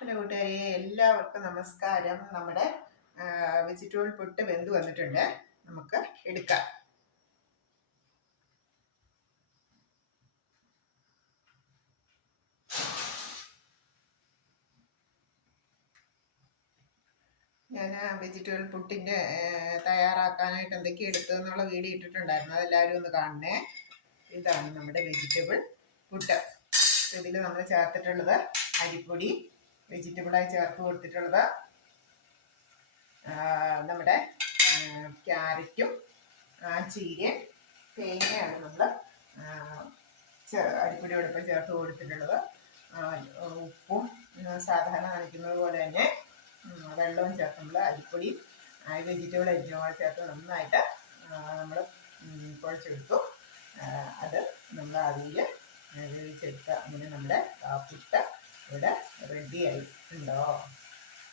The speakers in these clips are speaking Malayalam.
ഹലോ കൂട്ടുകാരെ, എല്ലാവർക്കും നമസ്കാരം. നമ്മുടെ വെജിറ്റബിൾ പുട്ട് വെന്ത് വന്നിട്ടുണ്ട്. നമുക്ക് എടുക്കാം. ഞാൻ വെജിറ്റബിൾ പുട്ടിൻ്റെ തയ്യാറാക്കാനായിട്ട് എന്തൊക്കെ എടുത്തതെന്നുള്ള വീഡിയോ ഇട്ടിട്ടുണ്ടായിരുന്നു. അതെല്ലാവരും ഒന്ന് കാണണേ. ഇതാണ് നമ്മുടെ വെജിറ്റബിൾ പുട്ട്. ഇതിൽ നമ്മൾ ചേർത്തിട്ടുള്ളത് അരിപ്പൊടി, വെജിറ്റബിളായി ചേർത്ത് കൊടുത്തിട്ടുള്ളത് നമ്മുടെ ക്യാരറ്റും ചീരയും തേങ്ങയാണ് നമ്മൾ അരിപ്പൊടിയോടൊപ്പം ചേർത്ത് കൊടുത്തിട്ടുള്ളത്. ഉപ്പും സാധാരണ നനയ്ക്കുന്നത് പോലെ തന്നെ വെള്ളവും ചേർത്ത് നമ്മൾ അരിപ്പൊടി വെജിറ്റബിൾ അരിഞ്ഞോടെ ചേർത്ത് നന്നായിട്ട് നമ്മൾ കുഴച്ചെടുത്തു. അത് നമ്മൾ അരിയിൽ വേവിച്ചെടുത്ത് അങ്ങനെ നമ്മുടെ പുട്ട് ഇവിടെ റെഡി ആയിട്ടുണ്ടോ.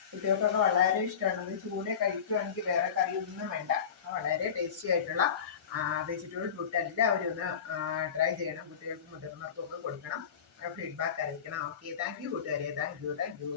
കുട്ടികൾക്കൊക്കെ വളരെ ഇഷ്ടമാണ്. അത് ചൂടെ കഴിക്കുകയാണെങ്കിൽ വേറെ കറിയൊന്നും വേണ്ട. വളരെ ടേസ്റ്റി ആയിട്ടുള്ള വെജിറ്റബിൾ പുട്ട് എല്ലാവരും ഒന്ന് ട്രൈ ചെയ്യണം. കുട്ടികൾക്കും മുതിർന്നവർക്കൊക്കെ കൊടുക്കണം. ഫീഡ്ബാക്ക് അറിയിക്കണം. ഓക്കെ, താങ്ക് യു കൂട്ടുകാരെ. Thank you.